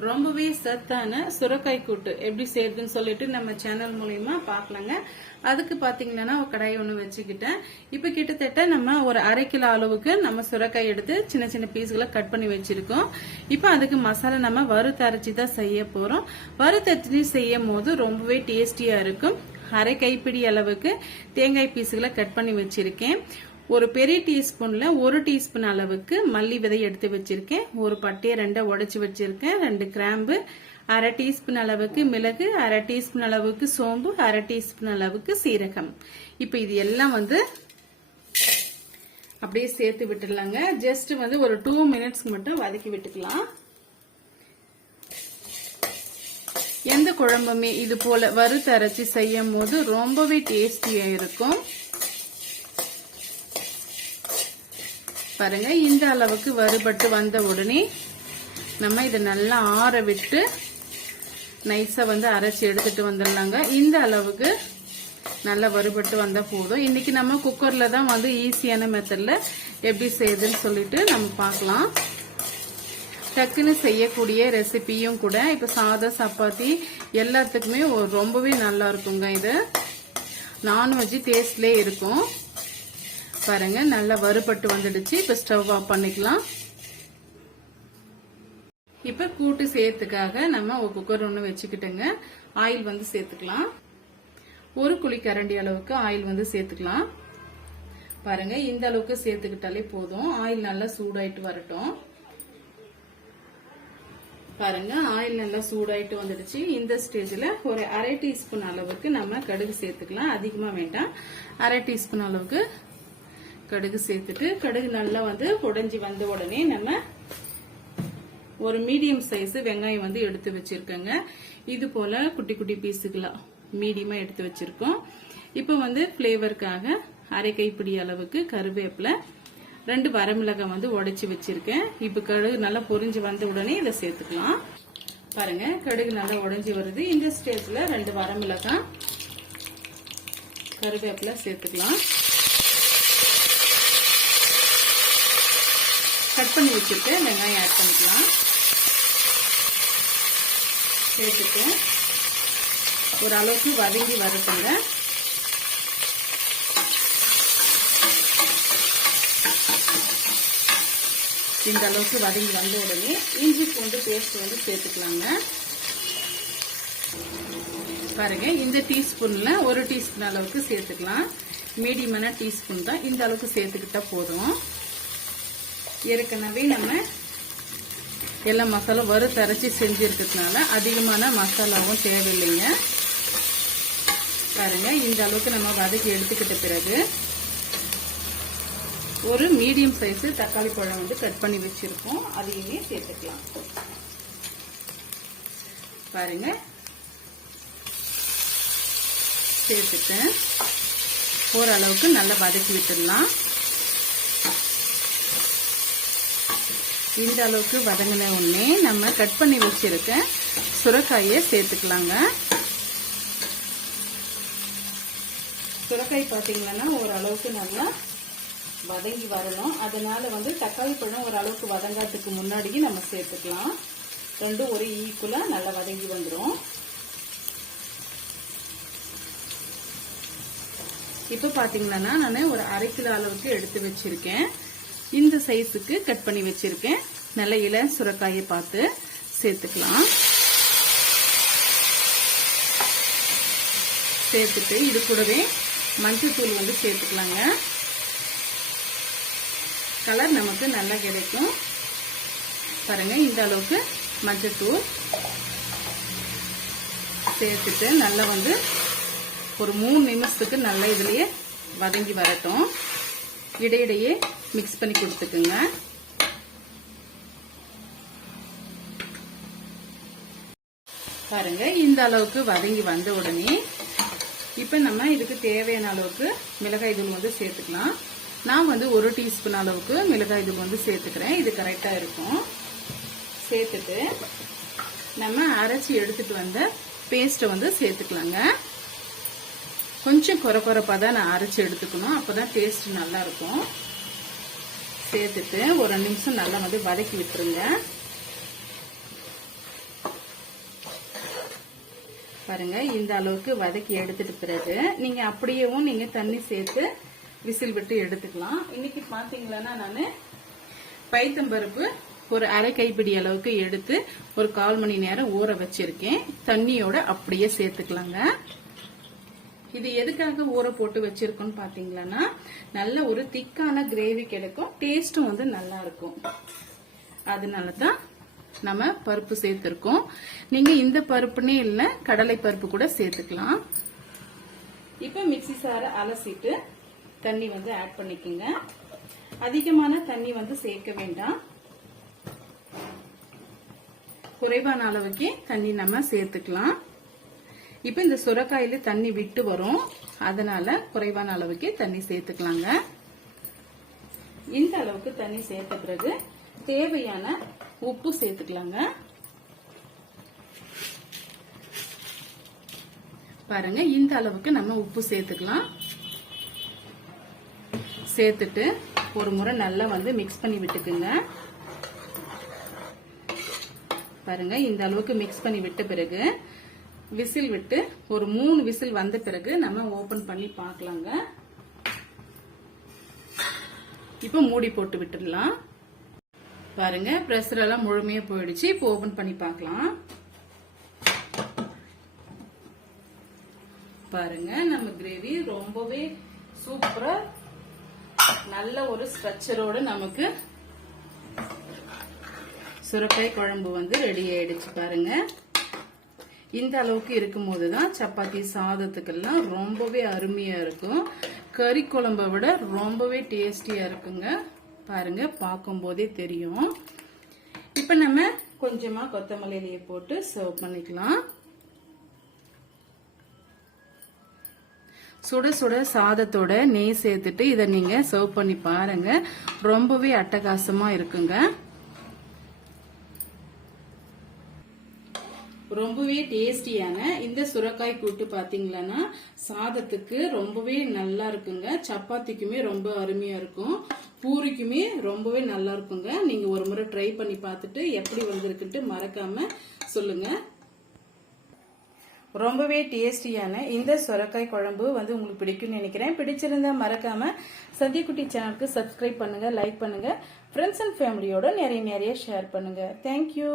ரொம்பவே சத்தான சுரக்காய் கூட்டு. எப்படி செய்யறதுன்னு சொல்லிட்டு நம்ம சேனல் மூலயமா பார்க்கலாங்க. அதுக்கு பாத்தீங்கன்னா ஒரு கடாய் ஒன்று வச்சுக்கிட்டேன். இப்போ கிட்டத்தட்ட நம்ம ஒரு அரை கிலோ அளவுக்கு நம்ம சுரக்காய் எடுத்து சின்ன சின்ன பீஸ்களை கட் பண்ணி வச்சிருக்கோம். இப்போ அதுக்கு மசாலா நம்ம வறுத்தரைச்சி தான் செய்ய போறோம். வறுத்தரைச்சி செய்யும் போது ரொம்பவே டேஸ்டியா இருக்கும். அரை கைப்பிடி அளவுக்கு தேங்காய் பீஸுகளை கட் பண்ணி வச்சிருக்கேன். ஒரு பெரிய டீஸ்பூன்ல ஒரு டீஸ்பூன் அளவுக்கு மல்லி விதை எடுத்து வச்சிருக்கேன். ஒரு பட்டையை ரெண்டை உடைச்சு வச்சிருக்கேன். ரெண்டு கிராம்பு அரை டீஸ்பூன் அளவுக்கு மிளகு அரை டீஸ்பூன் அளவுக்கு சோம்பு அரை டீஸ்பூன் அளவுக்கு சீரகம். இப்போ இது எல்லாம் வந்து அப்படியே சேர்த்து விட்டுடலாங்க. ஜஸ்ட் வந்து ஒரு டூ மினிட்ஸ்க்கு மட்டும் வதக்கி விட்டுக்கலாம். எந்த குழம்புமே இது போல வறுத்து அரைச்சி செய்யும் போது ரொம்பவே டேஸ்டியா இருக்கும். பாருங்க. இந்த அளவுக்கு வறுபட்டு வந்த உடனே நம்ம இதை நல்லா ஆற விட்டு நைஸா வந்து அரைச்சி எடுத்துட்டு வந்துடலாங்க. இந்த அளவுக்கு நல்லா வறுபட்டு வந்தா போதும். இன்னைக்கு நம்ம குக்கர்ல தான் வந்து ஈஸியான மெத்தட்ல எப்படி செய்யுதுன்னு சொல்லிட்டு நம்ம பார்க்கலாம். டக்குன்னு செய்யக்கூடிய ரெசிபியும் கூட இப்ப சாதம் சப்பாத்தி எல்லாத்துக்குமே ரொம்பவே நல்லா இருக்குங்க இது. நான்வெஜ் டேஸ்ட்லேயே இருக்கும். பாருங்க நல்லா வறுபட்டு வந்துடுச்சு. இப்ப ஸ்டவ் ஆஃப் பண்ணிக்கலாம். இப்ப கூட்டு சேர்த்துக்காக நம்ம ஒரு குக்கர் ஒன்று வச்சுக்கிட்டுங்க. ஆயில் வந்து சேர்த்துக்கலாம். ஒரு குழி கரண்டி அளவுக்கு ஆயில் வந்து சேர்த்துக்கலாம். பாருங்க இந்த அளவுக்கு சேர்த்துக்கிட்டாலே போதும். ஆயில் நல்லா சூடாயிட்டு வரட்டும். பாருங்க ஆயில் நல்லா சூடாயிட்டு வந்துடுச்சு. இந்த ஸ்டேஜ்ல ஒரு அரை டீஸ்பூன் அளவுக்கு நம்ம கடுகு சேர்த்துக்கலாம். அதிகமா வேண்டாம். அரை டீஸ்பூன் அளவுக்கு கடுகு சேர்த்துட்டு கடுகு நல்லா வந்து உடஞ்சி வந்த உடனே நம்ம ஒரு மீடியம் சைஸ் வெங்காயம் வந்து எடுத்து வச்சிருக்கேங்க. இது போல குட்டி குட்டி பீஸுக்கெல்லாம் மீடியமா எடுத்து வச்சிருக்கோம். இப்போ வந்து ஃப்ளேவருக்காக அரை கைப்பிடி அளவுக்கு கருவேப்பிலை ரெண்டு வரமிளகாய் வந்து உடைச்சி வச்சிருக்கேன். இப்போ கடுகு நல்லா பொரிஞ்சு வந்த உடனே இதை சேர்த்துக்கலாம். பாருங்க கடுகு நல்லா உடஞ்சி வருது. இந்த ஸ்டேஜ்ல ரெண்டு வரமிளகாய் கருவேப்பிலை சேர்த்துக்கலாம். கட் பண்ணி வச்சுட்டு வெங்காயம் ஆட் பண்ணிக்கலாம். சேர்த்துட்டு ஒரு அளவுக்கு வதங்கி வரட்டுங்க. இந்த அளவுக்கு வதங்கி வந்த உடனே இஞ்சி பூண்டு பேஸ்ட் வந்து சேர்த்துக்கலாங்க. பாருங்க இந்த டீஸ்பூன்ல ஒரு டீஸ்பூன் அளவுக்கு சேர்த்துக்கலாம். மீடியமான டீஸ்பூன் தான் இந்த அளவுக்கு சேர்த்துக்கிட்டா போதும். ஏற்கனவே நம்ம எல்லா மசாலா வறுத்தரைச்சி செஞ்சுருக்கிறதுனால அதிகமான மசாலாவும் தேவையில்லைங்க. பாருங்க இந்த அளவுக்கு நம்ம வதக்கி எடுத்துக்கிட்ட பிறகு ஒரு மீடியம் சைஸு தக்காளி பழம் வந்து கட் பண்ணி வச்சுருக்கோம். அதையுமே சேர்த்துக்கலாம். பாருங்க. சேர்த்துட்டு ஓரளவுக்கு நல்லா வதக்கி விட்டுடலாம். இந்த அளவுக்கு வதங்கின உடனே நம்ம கட் பண்ணி வச்சிருக்க சுரக்காயை சேர்த்துக்கலாங்க. சுரக்காய் பார்த்தீங்கன்னா ஓரளவுக்கு நல்லா வதங்கி வரணும். அதனால வந்து தக்காளி பழம் ஓரளவுக்கு வதங்காததுக்கு முன்னாடியே நம்ம சேர்த்துக்கலாம். ரெண்டும் ஒரு ஈக்குவலா நல்லா வதங்கி வந்துடும் இப்போ பார்த்தீங்கன்னா நான் ஒரு அரை கிலோ அளவுக்கு எடுத்து வச்சிருக்கேன். இந்த சைஸுக்கு கட் பண்ணி வச்சிருக்கேன். நல்ல இல சுரக்காயை பார்த்து சேர்த்துக்கலாம். சேர்த்துட்டு இது கூடவே மஞ்சத்தூள் வந்து சேர்த்துக்கலாங்க. கலர் நமக்கு நல்லா கிடைக்கும். பாருங்க இந்த அளவுக்கு மஞ்சத்தூள் சேர்த்துட்டு நல்லா வந்து ஒரு மூணு நிமிஷத்துக்கு நல்லா இதுலயே வதங்கி வரட்டும். இடையிடையே மிக்ஸ் பண்ணி கொடுத்துக்குங்க. பாருங்க இந்த அளவுக்கு வதங்கி வந்த உடனே இப்ப நம்ம இதுக்கு தேவையான அளவுக்கு மிளகாய் தூள் வந்து சேர்த்துக்கலாம். நான் வந்து ஒரு டீஸ்பூன் அளவுக்கு மிளகாய் தூள் வந்து சேர்த்துக்கிறேன். இது கரெக்டா இருக்கும். சேர்த்துட்டு நம்ம அரைச்சி எடுத்துட்டு வந்த பேஸ்ட்டை வந்து சேர்த்துக்கலாங்க. கொஞ்சம் குறை குறைப்பா தான் நான் அரைச்சி எடுத்துக்கணும். அப்பதான் டேஸ்ட் நல்லாயிருக்கும். சேர்த்துட்டு ஒரு ரெண்டு நிமிஷம் நல்லா வந்து வதக்கி விட்டுருங்க. பாருங்க இந்த அளவுக்கு வதக்கி எடுத்துட்டு பிறகு நீங்க அப்படியேவும் நீங்க தண்ணி சேர்த்து விசில் விட்டு எடுத்துக்கலாம். இன்னைக்கு பாத்தீங்களன்னா நானு பைத்தம்பருப்பு ஒரு அரை கைப்பிடி அளவுக்கு எடுத்து ஒரு கால் மணி நேரம் ஊற வச்சிருக்கேன். தண்ணியோட அப்படியே சேர்த்துக்கலாங்க. இது எதுக்காக ஊற போட்டு வச்சிருக்கோம்னு பாத்தீங்களன்னா நல்ல ஒரு திக்கான கிரேவி கிடைக்கும். டேஸ்டும் வந்து நல்லா இருக்கும். அதனால தான் நம்ம பருப்பு சேர்த்திருக்கோம். நீங்க இந்த பருப்புனே இல்ல கடலை பருப்பு கூட சேர்த்துக்கலாம். இப்ப மிக்ஸி சாரை அலசிட்டு தண்ணி வந்து ஆட் பண்ணிக்கோங்க. அதிகமான தண்ணி வந்து சேர்க்க வேண்டாம். குறைவான அளவுக்கு தண்ணி நம்ம சேர்த்துக்கலாம். இப்ப இந்த சுரக்காயில தண்ணி விட்டு வரும். அதனால குறைவான அளவுக்கு தண்ணி சேர்த்துக்கலாங்க. இந்த அளவுக்கு தண்ணி சேர்த்த பிறகு தேவையான உப்பு சேர்த்துக்கலாங்க. பாருங்க இந்த அளவுக்கு நம்ம உப்பு சேர்த்துக்கலாம். சேர்த்துட்டு ஒரு முறை நல்லா வந்து மிக்ஸ் பண்ணி விட்டுக்குங்க. பாருங்க இந்த அளவுக்கு மிக்ஸ் பண்ணி விட்ட பிறகு விசில் விட்டு ஒரு மூணு விசில் வந்த பிறகு நம்ம ஓபன் பண்ணி பார்க்கலாங்க. இப்போ மூடி போட்டு விட்டுடலாம். பாருங்க ப்ரெஷர் எல்லாம் முழுமையா போயிடுச்சு. இப்போ ஓபன் பண்ணி பார்க்கலாம். பாருங்க நம்ம கிரேவி ரொம்பவே சூப்பரா நல்ல ஒரு ஸ்ட்ரக்சரோட நமக்கு சுரக்காய் குழம்பு வந்து ரெடி ஆயிடுச்சு பாருங்க. இந்த அளவுக்கு இருக்கும்போது தான் சப்பாத்தி சாதத்துக்கெல்லாம் ரொம்பவே அருமையாக இருக்கும். கறி குழம்பை விட ரொம்பவே டேஸ்டியாக இருக்குங்க. பாருங்க பார்க்கும்போதே தெரியும். இப்போ நம்ம கொஞ்சமாக கொத்தமல்லி போட்டு சர்வ் பண்ணிக்கலாம். சுட சுட சாதத்தோட நெய் சேர்த்துட்டு இதை நீங்கள் சர்வ் பண்ணி பாருங்க. ரொம்பவே அட்டகாசமாக இருக்குங்க. ரொம்பவே டேஸ்டியான இந்த சுரக்காய் கூட்டு பாத்தீங்களன்னா சாதத்துக்கு ரொம்பவே நல்லா இருக்குங்க. சப்பாத்திக்குமே ரொம்ப அருமையா இருக்கும். பூரிக்குமே ரொம்பவே நல்லா இருக்குங்க. நீங்க ஒரு முறை ட்ரை பண்ணி பார்த்துட்டு எப்படி வந்திருக்குன்ட்டு மறக்காம சொல்லுங்க. ரொம்பவே டேஸ்டியான இந்த சுரக்காய் குழம்பு வந்து உங்களுக்கு பிடிக்கும்னு நினைக்கிறேன். பிடிச்சிருந்தா மறக்காம சத்யக்குட்டி சேனலுக்கு சப்ஸ்கிரைப் பண்ணுங்க லைக் பண்ணுங்க. ஃப்ரெண்ட்ஸ் அண்ட் ஃபேமிலியோட நிறைய நிறைய ஷேர் பண்ணுங்க. தேங்க்யூ